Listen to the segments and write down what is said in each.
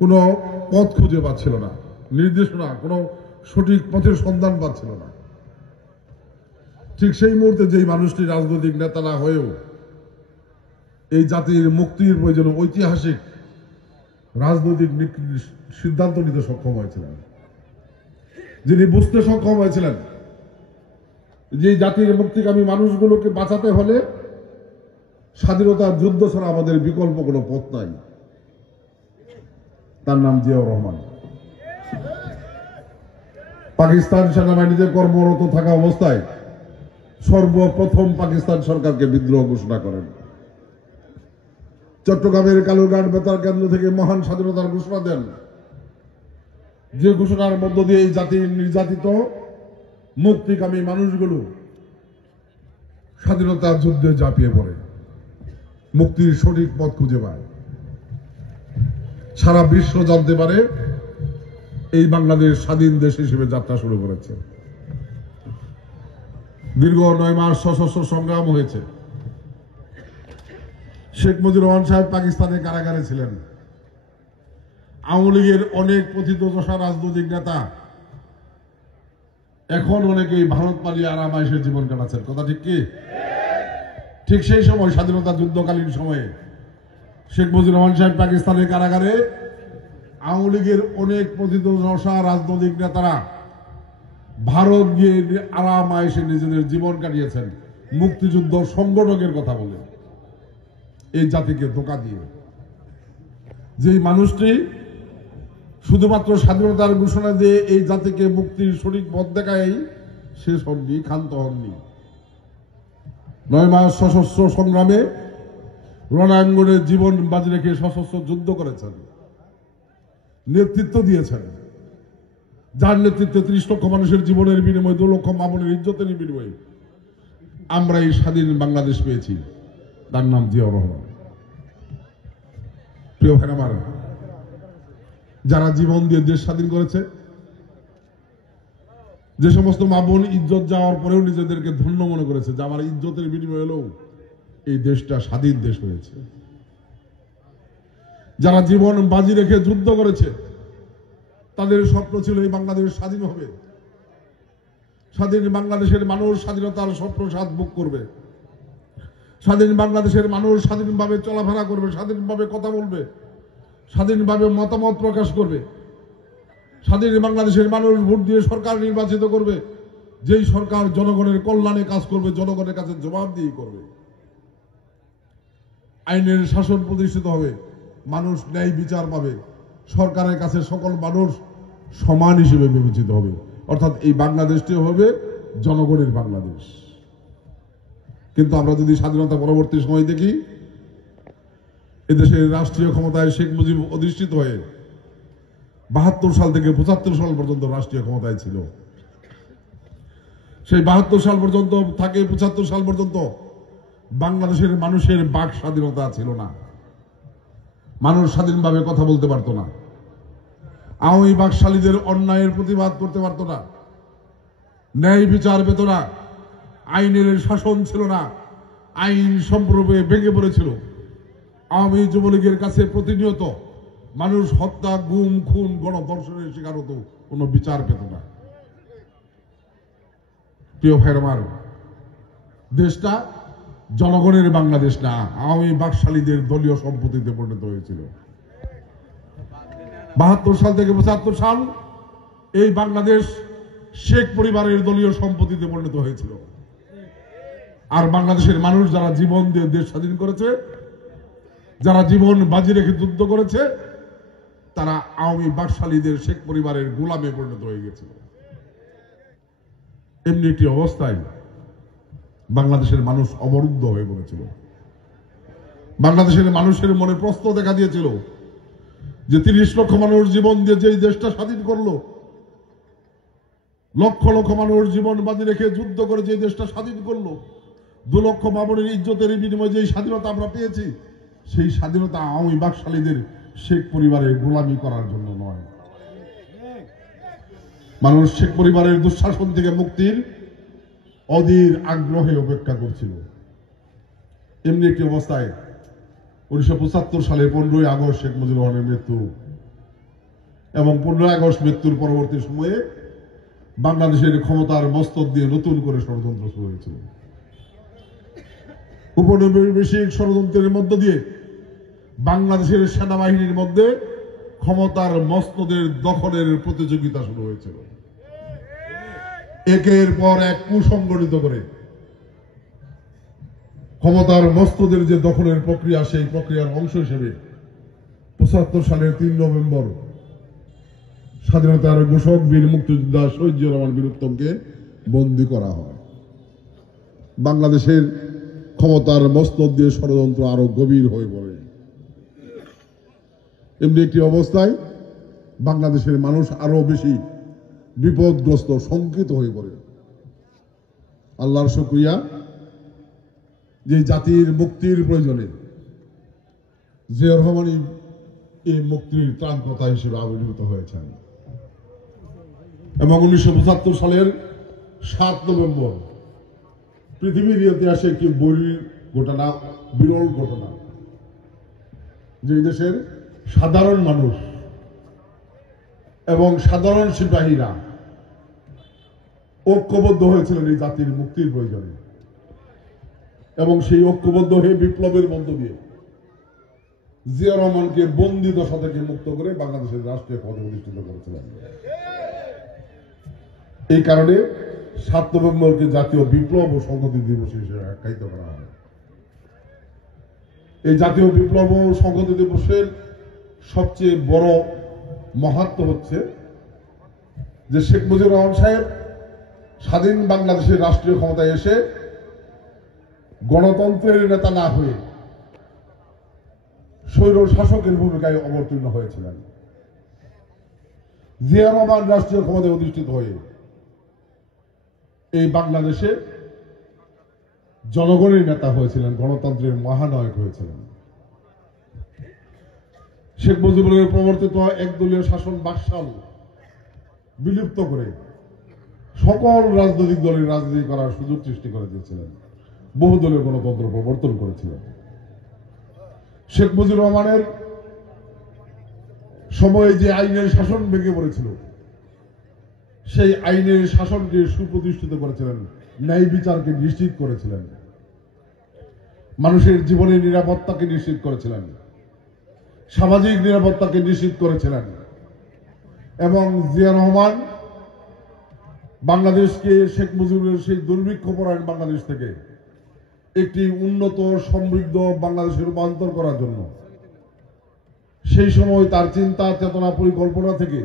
কোনো পথ খুঁজে পাচ্ছিল না, নির্দেশনা, কোনো সঠিক পথের সন্ধান পাচ্ছিল না। ঠিক সেই মুহূর্তে যেই মানুষটি রাজনৈতিক নেতা না হয়েও এই জাতির মুক্তির প্রয়োজনে ঐতিহাসিক রাজনৈতিক সিদ্ধান্ত নিতে সক্ষম হয়েছিলেন, যিনি বুঝতে সক্ষম হয়েছিলেন যে জাতির মুক্তিকামী মানুষগুলোকে বাঁচাতে হলে স্বাধীনতার যুদ্ধ ছাড়া আমাদের বিকল্প কোনো পথ নাই, তার নাম জিয়াউর রহমান। পাকিস্তান সেনাবাহিনীতে কর্মরত থাকা অবস্থায় সর্বপ্রথম পাকিস্তান সরকারকে বিদ্রোহ ঘোষণা করেন। চট্টগ্রামের কালুরঘাট বেতার কেন্দ্র থেকে মহান স্বাধীনতার ঘোষণা দেন, যে ঘোষণার মধ্য দিয়ে এই জাতির নির্যাতিত মুক্তিকামী মানুষগুলো স্বাধীনতার যুদ্ধে ঝাঁপিয়ে পড়ে, মুক্তির সঠিক পথ খুঁজে পায়। সারা বিশ্ব জানতে পারে এই বাংলাদেশ স্বাধীন দেশ হিসেবে যাত্রা শুরু করেছে। দীর্ঘ 9 মাস সশস্ত্র সংগ্রাম হয়েছে। শেখ মুজিবুর রহমান সাহেব পাকিস্তানের কারাগারে ছিলেন। আওয়ামী লীগের অনেক পতিতদশা রাজনৈতিক নেতা এখন অনেকেই ভারত পালিয়ে আরাম আয়েশের জীবন কাটাচ্ছেন, কথা ঠিক কি? ঠিক সেই সময় স্বাধীনতা যুদ্ধকালীন সময়ে শেখ মুজিবুর রহমান সাহেব পাকিস্তানের কারাগারে আওয়ামী লীগের অনেক পতিতদশা রাজনৈতিক নেতারা ভারত গিয়ে আরাম আয়েশে নিজেদের জীবন কাটিয়েছেন মুক্তিযুদ্ধ সংগঠকের কথা বলে, এই জাতিকে ধোঁকা দিয়ে। যে মানুষটি শুধুমাত্র স্বাধীনতার ঘোষণা দিয়ে এই জাতিকে মুক্তির সঠিক পথ দেখায় শেষ হননি, ক্ষান্ত হননি। 9 মাস সশস্ত্র সংগ্রামে রণাঙ্গনে জীবন বাজি রেখে সশস্ত্র যুদ্ধ করেছেন, নেতৃত্ব দিয়েছেন, যার নেতৃত্বে 30 লক্ষ মানুষের জীবনের বিনিময়ে 2 লক্ষ মা বোনের ইজ্জতের বিনিময়ে আমরা এই স্বাধীন বাংলাদেশ পেয়েছি, তার নাম জিয়াউর রহমান। প্রিয় ভাই আমার, যারা জীবন দিয়ে দেশ স্বাধীন করেছে, যে সমস্ত মা বোন ইজ্জত যাওয়ার পরেও নিজেদেরকে ধন্য মনে করেছে যে আমার ইজ্জতের বিনিময়ে এলেও এই দেশটা স্বাধীন দেশ হয়েছে, যারা জীবন বাজি রেখে যুদ্ধ করেছে, তাদের স্বপ্ন ছিল এই বাংলাদেশ স্বাধীন হবে, স্বাধীন বাংলাদেশের মানুষ স্বাধীনতার স্বপ্ন স্বাদ ভোগ করবে, স্বাধীন বাংলাদেশের মানুষ স্বাধীনভাবে চলাফেরা করবে, স্বাধীনভাবে কথা বলবে, স্বাধীনভাবে মতামত প্রকাশ করবে, স্বাধীন বাংলাদেশের মানুষ ভোট দিয়ে সরকার নির্বাচিত করবে, যেই সরকার জনগণের কল্যাণে কাজ করবে, জনগণের কাছে জবাবদিহি করবে, আইনের শাসন প্রতিষ্ঠিত হবে, মানুষ ন্যায় বিচার পাবে, সরকারের কাছে সকল মানুষ সমান হিসেবে বিবেচিত হবে, অর্থাৎ এই বাংলাদেশটি হবে জনগণের বাংলাদেশ। কিন্তু আমরা যদি স্বাধীনতা পরবর্তী সময় দেখি, এদেশের রাষ্ট্রীয় ক্ষমতায় শেখ মুজিব অধিষ্ঠিত হয়ে 72 সাল থেকে 75 সাল পর্যন্ত রাষ্ট্রীয় ক্ষমতায় ছিল। সেই 72 সাল পর্যন্ত থাকে 75 সাল পর্যন্ত বাংলাদেশের মানুষের বাক স্বাধীনতা ছিল না, মানুষ স্বাধীনভাবে কথা বলতে পারত না, আওয়ামী বাকশালীদের অন্যায়ের প্রতিবাদ করতে পারত না, ন্যায় বিচার পেত না, আইনের শাসন ছিল না, আইন সম্পূর্ণভাবে ভেঙে পড়েছিল। আওয়ামী যুবলীগের কাছে প্রতিনিয়ত মানুষ হত্যা, গুম, খুন, গণধর্ষণের শিকার হতো, কোনো বিচার পেত না। প্রিয় ভাইয়ের আমার, দেশটা জনগণের বাংলাদেশ না, আওয়ামী বাকশালীদের দলীয় সম্পত্তিতে পরিণত হয়েছিল। 72 সাল থেকে 75 সাল এই বাংলাদেশ শেখ পরিবারের দলীয় সম্পত্তিতে পরিণত হয়েছিল। আর বাংলাদেশের মানুষ যারা জীবন দিয়ে দেশ স্বাধীন করেছে, যারা জীবন বাজি রেখে যুদ্ধ করেছে, তারা আওয়ামী বাকশালীদের শেখ পরিবারের গোলামে পরিণত হয়ে গেছিল। এমনি একটি অবস্থায় বাংলাদেশের মানুষ অবরুদ্ধ হয়ে পড়েছিল। বাংলাদেশের মানুষের মনে প্রশ্ন দেখা দিয়েছিল যে 30 লক্ষ মানুষ জীবন দিয়ে যে দেশটা স্বাধীন করলো, লক্ষ লক্ষ মানুষ জীবন বাজি রেখে যুদ্ধ করে যে দেশটা স্বাধীন করলো, 2 লক্ষ মা বোনের ইজ্জতের বিনিময়ে যে স্বাধীনতা আমরা পেয়েছি, সেই স্বাধীনতা আওয়ামী বাকশালীদের শেখ পরিবারের গোলামি করার জন্য নয়। মানুষ শেখ পরিবারের দুঃশাসন থেকে মুক্তির অধীর আগ্রহে অপেক্ষা করছিল। এমনি একটি অবস্থায় 1975 সালের 15ই আগস্ট শেখ মুজিবুর রহমানের মৃত্যু এবং 15 আগস্ট মৃত্যুর পরবর্তী সময়ে বাংলাদেশের ক্ষমতার মস্তক দিয়ে নতুন করে ষড়যন্ত্র শুরু হয়েছিল। উপনিবেশিক ষড়যন্ত্রের মধ্য দিয়ে বাংলাদেশের সেনাবাহিনীর মধ্যে ক্ষমতার মস্তদের দখলের প্রতিযোগিতা শুরু হয়েছিল। একের পর এক কুসংগঠিত করে ক্ষমতার মস্তদের যে দখলের প্রক্রিয়া, সেই প্রক্রিয়ার অংশ হিসেবে ৭৫ সালের ৩ নভেম্বর স্বাধীনতার ঘোষক বীর মুক্তিযোদ্ধা শহীদ জিয়াউর রহমান বীর উত্তমকে বন্দী করা হয়। বাংলাদেশের ক্ষমতার মস্তক দিয়ে ষড়যন্ত্র আরো গভীর হয়ে পড়ে। এমনি একটি অবস্থায় বাংলাদেশের মানুষ আরো বেশি বিপদগ্রস্ত, শঙ্কিত হয়ে পড়ে। আল্লাহর শুকরিয়া, যে জাতির মুক্তির প্রয়োজনে জিয়াউর রহমানই এই মুক্তির ত্রাণকর্তা হিসেবে আবির্ভূত হয়েছেন এবং 1975 সালের 7 নভেম্বর পৃথিবীর ইতিহাসে একটি বৈরী ঘটনা, বিরল ঘটনা, যে দেশের সাধারণ মানুষ এবং সাধারণ সিপাহীরা ঐক্যবদ্ধ হয়েছিলেন এই জাতির মুক্তির প্রয়োজনে এবং সেই ঐক্যবদ্ধ হয়ে বিপ্লবের মধ্য দিয়ে জিয়াউর রহমানকে বন্দী দশা থেকে মুক্ত করে বাংলাদেশের রাষ্ট্রীয় ক্ষমতা প্রতিষ্ঠিত করেছিলেন। এই কারণে 7 নভেম্বরকে জাতীয় বিপ্লব ও সংহতি দিবস হিসেবে আখ্যায়িত করা হয়। এই জাতীয় বিপ্লব ও সংহতি দিবসের সবচেয়ে বড় মাহাত্ম্য হচ্ছে যে শেখ মুজিবুর রহমান সাহেব স্বাধীন বাংলাদেশের রাষ্ট্রীয় ক্ষমতায় এসে গণতন্ত্রের নেতা না হয়ে স্বৈর শাসকের ভূমিকায় অবতীর্ণ হয়েছিলেন। জিয়াউর রহমান রাষ্ট্রীয় ক্ষমতায় অধিষ্ঠিত হয়ে এই বাংলাদেশে জনগণের নেতা হয়েছিলেন, গণতন্ত্রের মহানায়ক হয়েছিলেন। শেখ মুজিবুরের প্রবর্তিত একদলীয় শাসন বাকশাল বিলুপ্ত করে সকল রাজনৈতিক দলের রাজনীতি করার সুযোগ সৃষ্টি করে দিয়েছিলেন, বহুদলীয় গণতন্ত্র প্রবর্তন করেছিলেন। শেখ মুজিবুর রহমানের সময়ে যে আইনের শাসন ভেঙে পড়েছিল, সেই আইনের শাসনকে সুপ্রতিষ্ঠিত করেছিলেন, ন্যায় বিচারকে নিশ্চিত করেছিলেন, মানুষের জীবনের নিরাপত্তাকে নিশ্চিত করেছিলেন, সামাজিক নিরাপত্তাকে নিশ্চিত করেছিলেন এবং জিয়াউর রহমান বাংলাদেশকে শেখ মুজিবুরের সেই দুর্ভিক্ষপরায়ণ বাংলাদেশ থেকে একটি উন্নত সমৃদ্ধ বাংলাদেশে রূপান্তর করার জন্য সেই সময় তার চিন্তা চেতনা পরিকল্পনা থেকে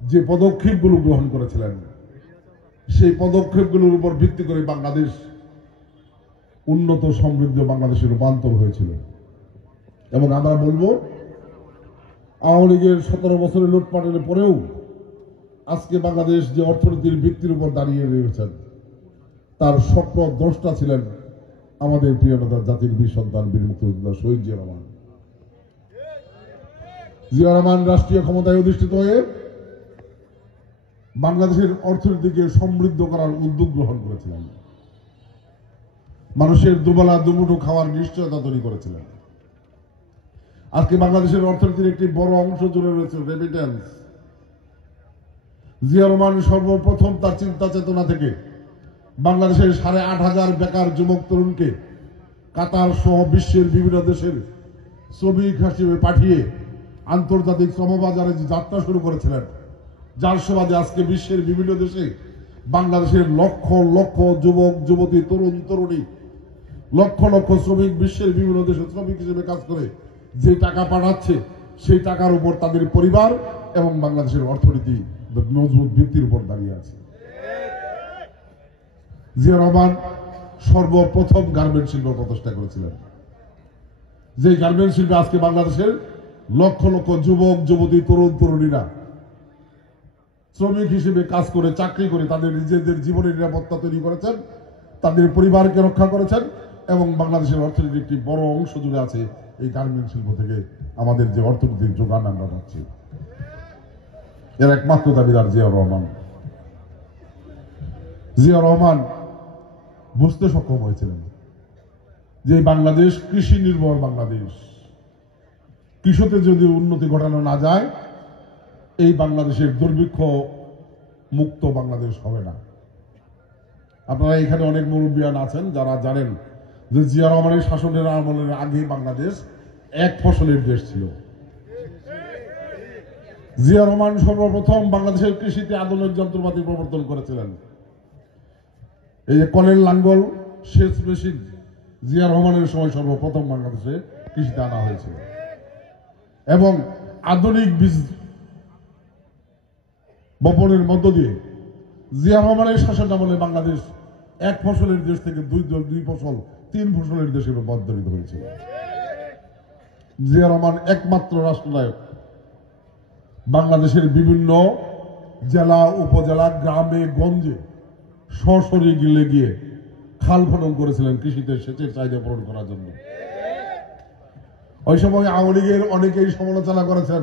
যে পদক্ষেপগুলো গ্রহণ করেছিলেন, সেই পদক্ষেপগুলোর উপর ভিত্তি করে বাংলাদেশ উন্নত সমৃদ্ধ বাংলাদেশে রূপান্তর হয়েছিল। এবং আমরা বলবো, আওয়ামী লীগের 17 বছরের লুটপাটের পরেও আজকে বাংলাদেশ যে অর্থনীতির ভিত্তির উপর দাঁড়িয়ে রয়েছেন, তার স্বপ্ন দ্রষ্টা ছিলেন আমাদের প্রিয় নেতা, জাতির বীর সন্তান বীর মুক্তিযোদ্ধা শহীদ জিয়াউর রহমান। জিয়াউর রহমান রাষ্ট্রীয় ক্ষমতায় অধিষ্ঠিত হয়ে বাংলাদেশের অর্থনীতিকে সমৃদ্ধ করার উদ্যোগ গ্রহণ করেছিলেন, মানুষের দুবেলা দুমুঠো খাওয়ার নিশ্চয়তা তৈরি করেছিলেন। আজকে বাংলাদেশের অর্থনীতির একটি বড় অংশ জুড়ে রয়েছে রেমিটেন্স। জিয়াউর রহমান সর্বপ্রথম তার চিন্তা চেতনা থেকে বাংলাদেশের 8,500 বেকার যুবক তরুণকে কাতার সহ বিশ্বের বিভিন্ন দেশের শ্রমিক হিসেবে পাঠিয়ে আন্তর্জাতিক শ্রমবাজারে যে যাত্রা শুরু করেছিলেন, যার সুবাদে আজকে বিশ্বের বিভিন্ন দেশে বাংলাদেশের লক্ষ লক্ষ যুবক যুবতী, তরুণ তরুণী, লক্ষ লক্ষ শ্রমিক বিশ্বের বিভিন্ন দেশে শ্রমিক হিসেবে কাজ করে যে টাকা পাঠাচ্ছে, সেই টাকার উপর তাদের পরিবার এবং বাংলাদেশের অর্থনীতি মজবুত ভিত্তির উপর দাঁড়িয়ে আছে। জিয়াউর রহমান সর্বপ্রথম গার্মেন্ট শিল্প প্রতিষ্ঠা করেছিলেন, যে গার্মেন্ট শিল্পে আজকে বাংলাদেশের লক্ষ লক্ষ যুবক যুবতী, তরুণ তরুণীরা শ্রমিক হিসেবে কাজ করে, চাকরি করে তাদের নিজেদের জীবনের নিরাপত্তা তৈরি করেছেন, তাদের পরিবারকে রক্ষা করেছেন এবং বাংলাদেশের অর্থনীতির একটি বড় অংশ জুড়ে আছে এই গার্মেন্ট শিল্প থেকে আমাদের যে অর্থনৈতিক যোগান আমরা পাচ্ছি। এর একমাত্র দাবিদার জিয়াউর রহমান। জিয়াউর রহমান বুঝতে সক্ষম হয়েছিলেন যে বাংলাদেশ কৃষি নির্ভর বাংলাদেশ, কৃষিতে যদি উন্নতি ঘটানো না যায় এই বাংলাদেশের দুর্ভিক্ষ মুক্ত বাংলাদেশ হবে না। আপনারা এখানে অনেক মুরব্বিয়ান আছেন যারা জানেন যে জিয়া রহমানের শাসনের আমলের আগে বাংলাদেশ এক ফসলের দেশ ছিল। জিয়া রহমান সর্বপ্রথম বাংলাদেশের কৃষিতে আধুনিক যন্ত্রপাতি প্রবর্তন করেছিলেন। এই যে কলের লাঙ্গল, সেচ মেশিন জিয়া রহমানের সময় সর্বপ্রথম বাংলাদেশে কৃষিতে আনা হয়েছিল এবং আধুনিক বীজ বপনের মধ্য দিয়ে জিয়া রহমানের শাসন আমলে বাংলাদেশ এক ফসলের দেশ থেকে দুই ফসল, 3 ফসলের দেশে রূপান্তরিত হয়েছিল। জিয়া রহমান একমাত্র রাষ্ট্রনায়ক বাংলাদেশের বিভিন্ন জেলা, উপজেলা, গ্রামে গঞ্জে সরাসরি গিলে গিয়ে খাল খনন করেছিলেন কৃষিতে সেচের চাহিদা পূরণ করার জন্য। ওই সময় আওয়ামী লীগের অনেকেই সমালোচনা করেছেন